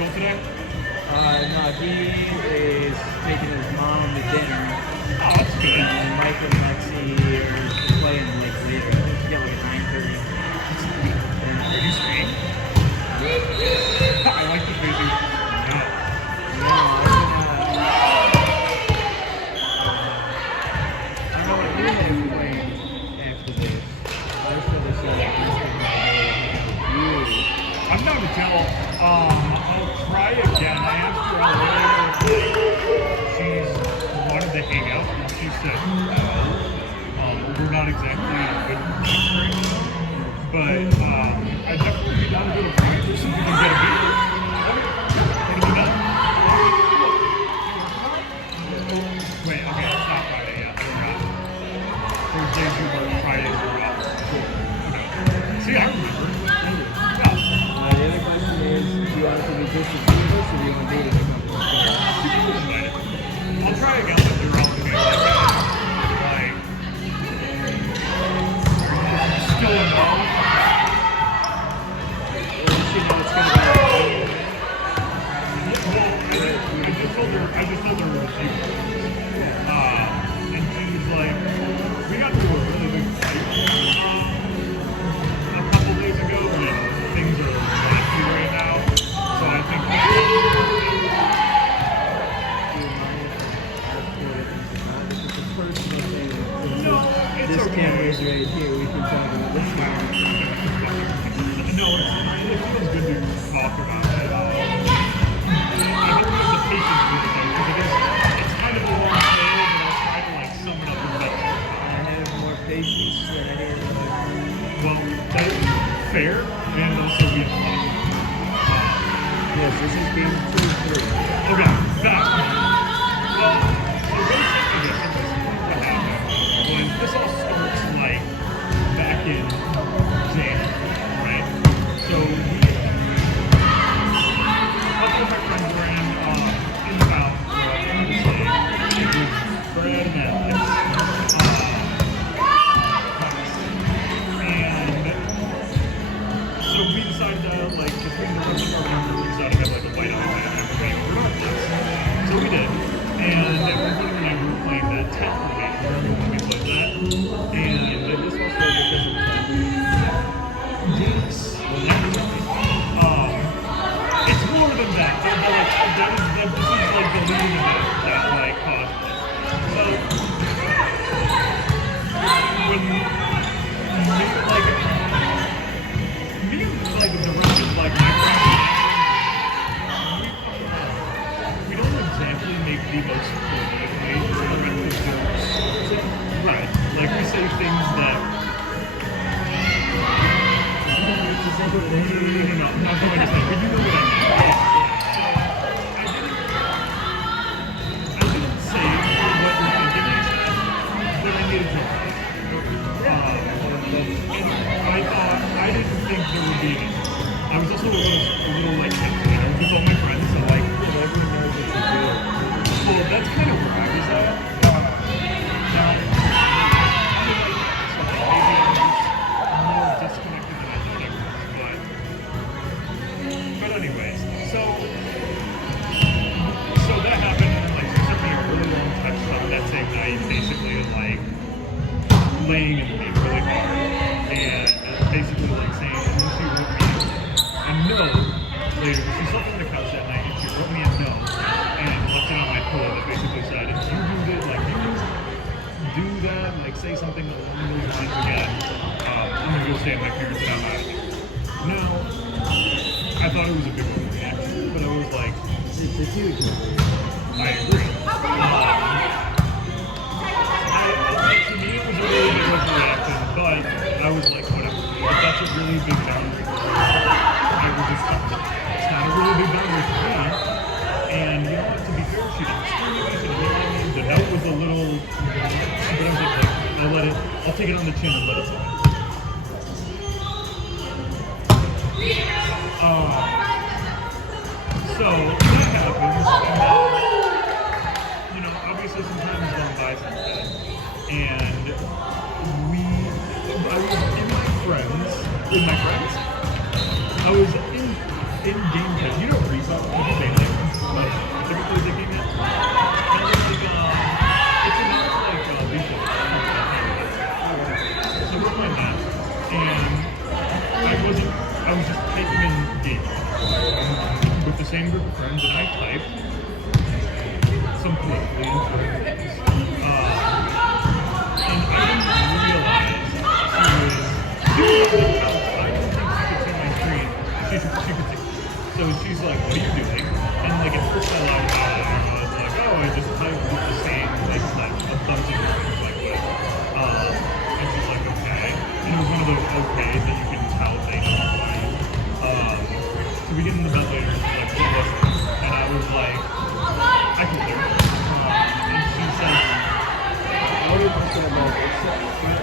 school today? No, he is taking his mom to dinner. Oh, that's good. And Mike and Lexi are playing like later. She got like at 9:30. Are you straight? I like the crazy. No. No, I know what you guys are playing after this. After this, I'm down to tell. I'll try again. I asked her earlier if she's wanted to hang out, and she said no. We're not exactly in a good place right now, but I definitely be down to go to Friday so we can get a beer. What have you done? Wait, okay, it's not Friday yet. I forgot. Thursdays you work, Fridays you're off. Cool. Okay. See, I remember. the other question is, do you want it to be just the two of us, or do you want me to come up? I'll try again with your own game. Like, still in love? She knows it's gonna be. Well, I just told her it was a few and she was like, we got to a really big fight a couple days ago, and things are nasty right now. So I think This okay. camera is right here. We can talk about this camera. No, it feels good to talk about it. I don't have the patience with it though, because it's kind of a long tale, but I'll try to like sum it up as best. I have more patience than I do. Well, that is fair, and also we have fun. Yes, this is game 2-3. Okay, back. Well, so basically this is what happened. When this all starts like back in January, right? So a couple of my friends were in the mountains, obviously. It was Brad and Alex. And so we decided to like between the rest of our we decided to have like a white out and everything. So we did. And everybody and I were playing that tent game. Remember when we played that? And this was for because of yes. It's more than that. This is like the leading event that like caused this. So when me and like the rest of like my friends, we don't exactly make the most politically correct jokes. Right. Like we say things that no, I'm not going to say, but you know what I mean. I didn't say what you're thinking I said, but I made a joke. I didn't think there would be any. I was also a little like tempted. I was with all my friends, so like Everyone knows it's a joke. well, that's kind of where I was at. Now, so maybe I'm just more disconnected than I thought I was, but anyways, so that happened, and like she sent me a really long text that same night, basically like laying in me really hard, and basically like saying, and then she wrote me a note later. She slept on the couch that night, and she wrote me a note and left it on my pillow that basically said, if you do that, like say something along those lines again, I'm gonna go stay at my parents' and I'm out of here. Now, I thought it was a big overreaction, but I was like, It's a huge one. I agree. To me, it was a really big overreaction, but I was like, whatever. If that's a really big boundary for her, I will just stop it. It's not a really big boundary for me. And you know what? To be fair, she didn't scream at me, she didn't yell at me. The note was a little, but I was like, I'll take it on the chin and let it slide. So that happens, and then, obviously some time has gone by since then, and I was in my friends, I was in Game 10, you know Reebok? I type some politically incorrect things. And I didn't realize she was outside. I don't think she could see my screen. She could see. So she's like, "What are you doing?" And like at first I laughed out and I was like, "Oh, I just typed with the same like a bunch of words like that." And she's like, "Okay." And it was one of those okays that you can tell they don't like. So we get in the bed later and she's like, "What was it?" And I was like, "I can do it." And she said, What do you think about this?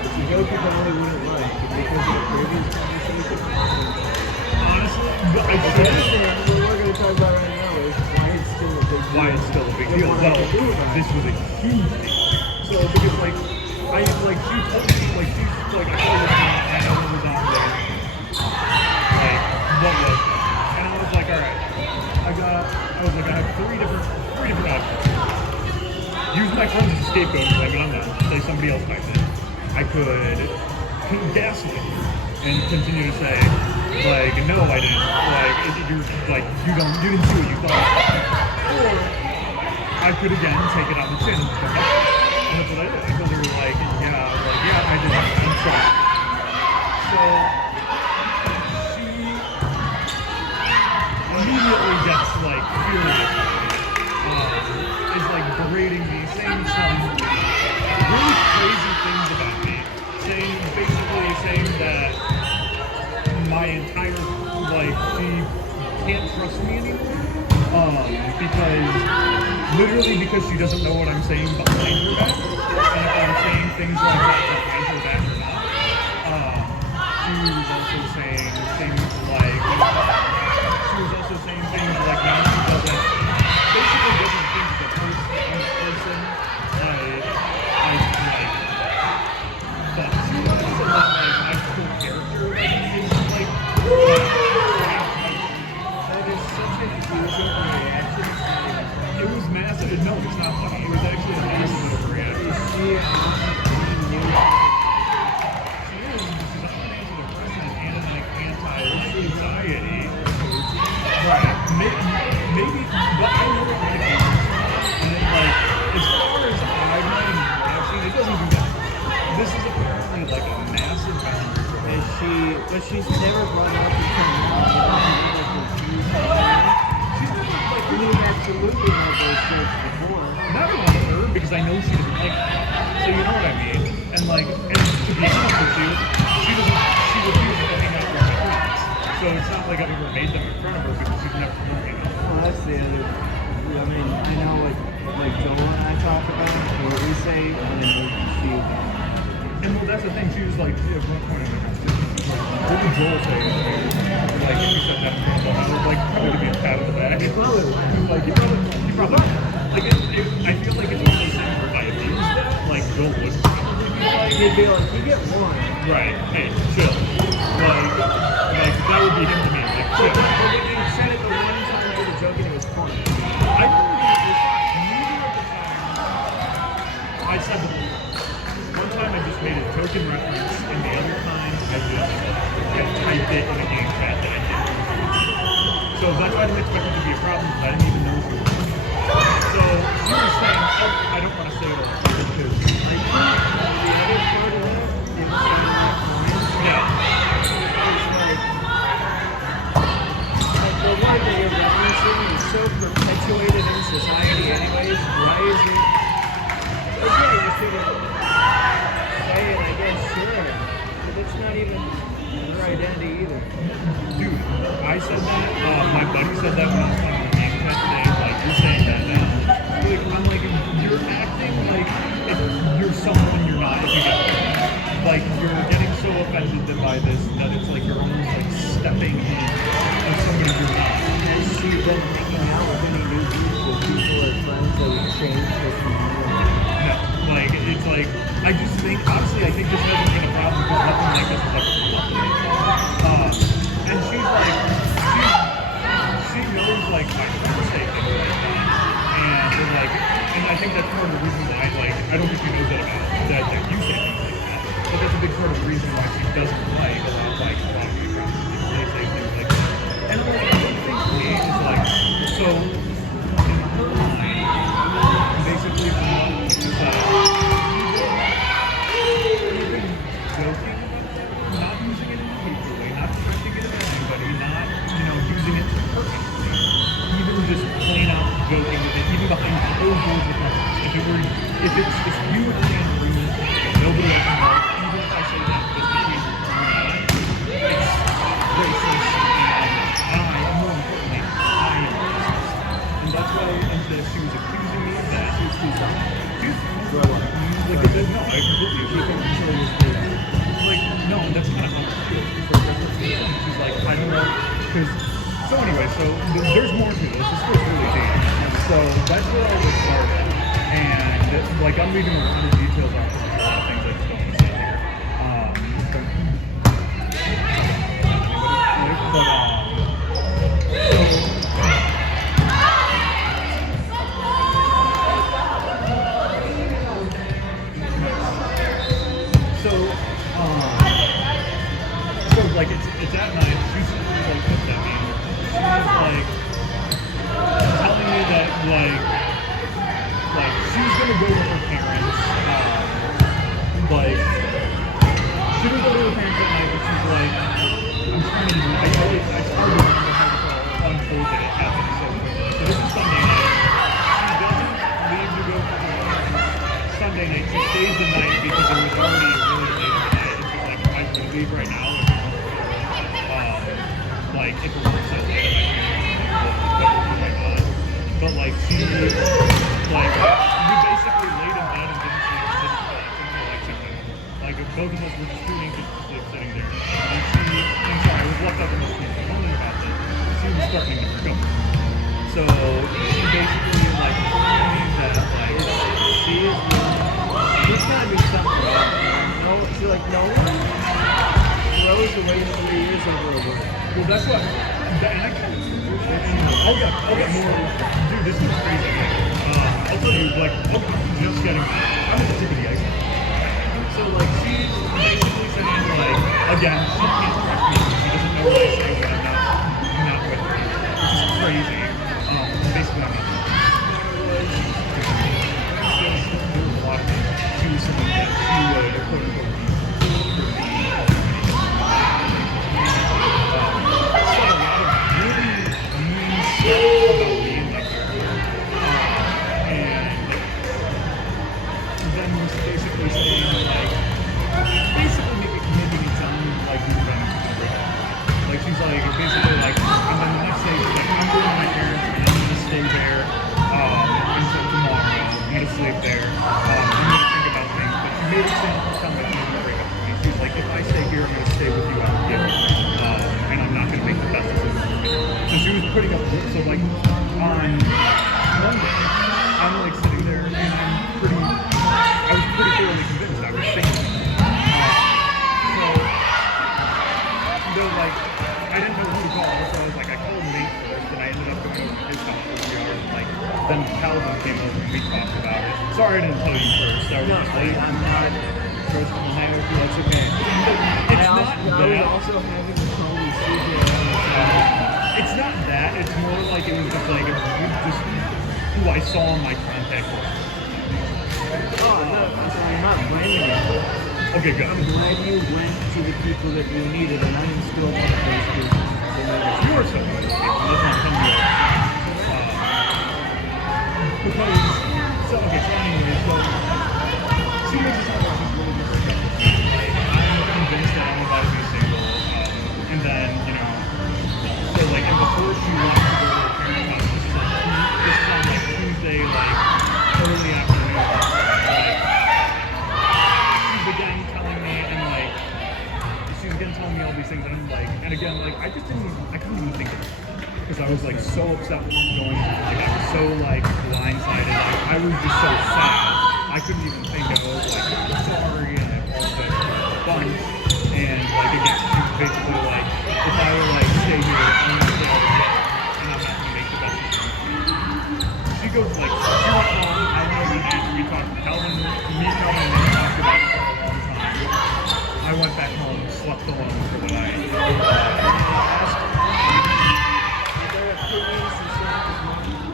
It's a joke you probably wouldn't like because of the previous conversation. honestly, but I The should other thing what we're going to talk about right now is why it's still a big deal. why it's still a big deal. What I Well, can do about it. this was a huge deal. So because like I like she told me like she's like I told her I know what was on there. Like what was it? And I was like, all right. I was like I have three different options. Use my friends as a scapegoat and blame it on them. Say somebody else typed it. I could gaslight her and continue to say like no I didn't. Like you didn't see what you thought. Or I could again take it on the chin and just go back. And that's what I did. I told her yeah, I did. I'm sorry. So she immediately gets like furious. Is like berating me, saying some really crazy things about me. Basically saying that my entire she can't trust me anymore. Because she doesn't know what I'm saying behind her back. And if I'm saying things like that behind her back or not. She was also saying things like now she doesn't think the person I like thought she was, and that like my full character is like That is such a huge overreaction. it was massive. No, it's not funny. It was actually a massive overreaction. Is she on any new? She is. She's on antidepressant and like anti-anxiety. Right. Maybe, but I know what medication is. And then, like, as far as I've seen, it doesn't do that. This is apparently like a massive boundary for her. Is she? But she's never brought it up until now. She's never, like, You need absolutely had those jokes before. not on her because I know she doesn't like me. So you know what I mean? And like, and to be honest with you, she refuses to hang out with my friends. So it's not like I've ever made them in front of her because she's never known me. Well, that's the other. I mean, I know what like Joel and I talk about, what we say, and then she. And well, that's the thing. She was like, at one point in the conversation, she's like, what did Joel say? Like, if you said that in front of him, I was like, probably to be a pat on the back. Like, you probably, like, I feel like it's one of those things where if I abuse that, like, Joel would probably be like, You'd be like, you get one. right, hey, chill. Like, that would be him to me, like, chill. But when you said it the one time you were joking, it was funny. I remember neither of the times I said the word. One time I just made a token reference, and the other time I just typed it in a game chat that I didn't. So that's why I didn't expect it to be a problem, because I didn't even know who it was. So you were saying, oh, I don't want to say it all because I think the other part of that, it was like mine. yeah. Like the word that you're referencing is so perpetuated in society anyways, why is it? Okay, you should say it, I guess, sure. But it's not even their identity either. Dude, I said that. My buddy said that when I was talking to the game chat today. Like, you're saying that now. Like, I'm like, you're acting like if you're someone you're not. If you get me. Like, you're getting so offended by this that it's like you're almost like stepping in as somebody you're not. Has she been hanging out with any new beautiful people or friends that would change her from you? No, like, it's like, I just think, honestly, I think this hasn't been a problem because nothing like this has ever come up. And she's like, she knows, like, my mistake and everything. And, like, and I think that's part of the reason why, like, I don't think she knows that about, that you say things like that. But that's a big part of the reason why she doesn't like a lot of my friends. They say things like that. And, like, the thing for me is, like, so, it were, if you would can't bring nobody else involved, even if I say that just between you and I, it's racist, and more importantly, I am racist. And that's why she was accusing me of that. She's too soft. Like, no, I completely agree. Like, no, that's kind of how I feel. She's like, I don't know, because, so anyway, so there's more to this. This was really deep. So that's where all this started. And, like, I'm leaving a ton of details off because there's a lot of things I just don't want to say here. So, like, it's at night. She's like pissed at me. She was like telling me that like she was gonna go with her parents. Like she didn't go to her parents at night, but she's like, I'm trying to. I hardly remember how this all unfolded. It happened so quickly. So this is Sunday night. She doesn't leave to go for her parents Sunday night. She stays the night because it was already really late in the night. And she's like, if I could leave right now. Like, if it works out later, but like, she, like, we basically laid in bed and didn't sleep until like something. Like, both of us were just too anxious to sleep sitting there. And I'm sorry, I was left up in the street moaning about this. She was threatening to break up. So, she basically, like, told me that, like, there's gotta be something wrong. No, she's like, no one throws away 3 years over a word. well, that's what, and I kind of, I'll get more, dude, this is crazy. I'll tell you, like, just getting, I'm at the tip of the iceberg. So, like, she's basically saying, like, again, she can't trust me. She doesn't know what I say when I'm not with her, which is crazy. Basically, I'm not. There was a lot of things. She was saying that she would, quote unquote, about me and like and then was basically saying like making it sound like we were going to break up. Like she's like basically like and then the next day she's like I'm going to my parents and I'm gonna stay there until tomorrow. I'm gonna sleep there. I'm gonna think about things. But she made it sound like she was gonna break up with me. She's like if I stay here I'm gonna stay with you out here. And I'm not gonna make the best decision for me. So she was putting up so like on Monday, I'm like sitting there and I was pretty thoroughly convinced I was thinking. So they're like, I didn't know who to call, so I was like, I called Nate first, and I ended up going over to his house for 3 hours. Like, then Calvin came over and we talked about it. Sorry I didn't tell you first. I was just late. I'm not first on the hang with you, that's okay. It's not I was also having to call you CJ. It's not that. It's more like it was just like just who I saw on my contact list. Oh, no, I'm not blaming you. Okay, good. I'm glad you went to the people that you needed, and I am still one of those people. You are some of those people. Let's not tell me because so okay. So anyway, so she makes it sound like she's really good for like I'm convinced that I'm about to be single, and then you know. So like, and before she wants to go to her parents' house, this is on like Tuesday, like early afternoon. Like she's again telling me, and like she's again telling me all these things, and I'm like, and again, like I couldn't even think of it because I was like so upset with what's going on. Like I was so like blindsided. Like I was just so sad. I couldn't even think. I was like, I'm sorry, and I apologize for a bunch. And like again, she's basically like, if I were like stay here, I'm gonna stay over here, and I'm not gonna make the best decision. She goes like, she went home. I don't know after we talked to Calvin, me and Calvin and I talked about it for a long time. I went back home, slept alone for the night.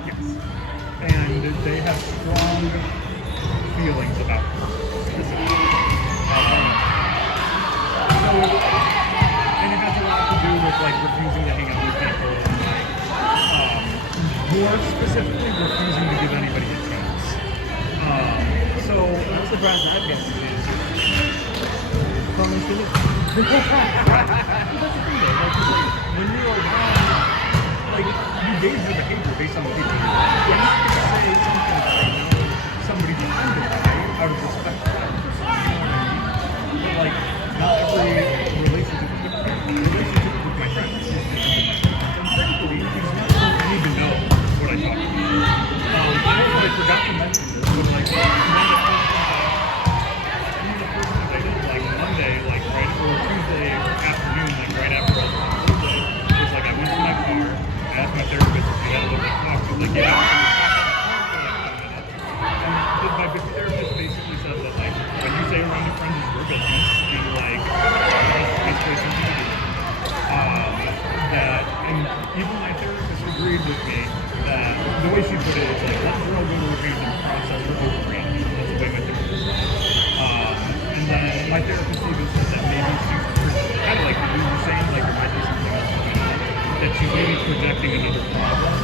Yes. And they have strong feelings about her specifically. And it has a lot to do with like refusing to hang out with people and like more specifically refusing to give anybody a chance. So I'm surprised I've got some news. Promise to That's the thing though, like, it's like when you are wrong, like you gauge your behavior based on the people you are. When you can say something that I know somebody's offended by out of respect for that person, you know what I mean? But like not every relationship with my friends is different. And frankly, these not I need to know what I talk about. I forgot to mention this, but like one of the first things I did, like Monday, like right or Tuesday afternoon, like right after I was on Tuesday, was like I went to my car, I asked my therapist if she had a little bit of talk. She was like, yeah, and my therapist basically said that like when you say around your friends is your business, and like that's what you do. That and even my therapist agreed with me that the way she put it is like let the girl go to her pain and process her overreaction. That's the way my therapist said it. And then my therapist even said that maybe she's kind of like you were saying, like there might be something else going on, that she's maybe projecting another problem,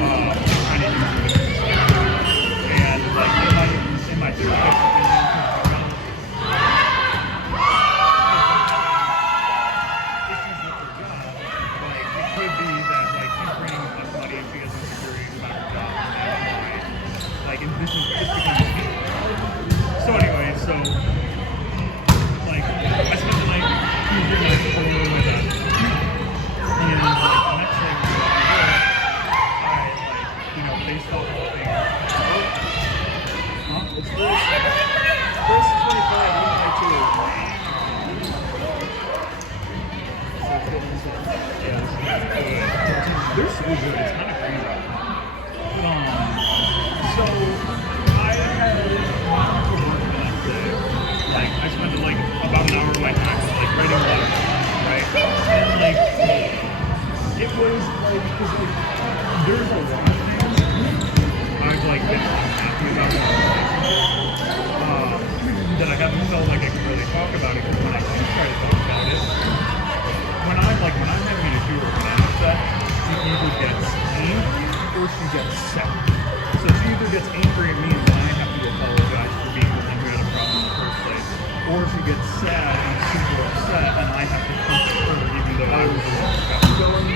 trying to use it as a excuse. And like in my therapist's opinion, could be that like she's bringing enough money and she has insecurities about her job and that's why like and this is just becomes so anyway, so like I spent the night Tuesday night alone with that and like the next day when I was there, I like, you know, based off of the thing It's first 25, 1 by 2. yeah, they're so good, it's kind of crazy. So I had to work the next day. Like I spent like about an hour of my time like writing letters, right? And like it was like because like there's a lot of things I've like been unhappy about in my relationship that I haven't felt like I can really talk about it because when I do try to talk about it, when I'm having an issue or when I'm upset, she either gets angry or she gets sad. So she either gets angry at me and then I have to apologize for being the one who had a problem in the first place, or she gets sad and super upset and I have to comfort her even though I was the one who got Going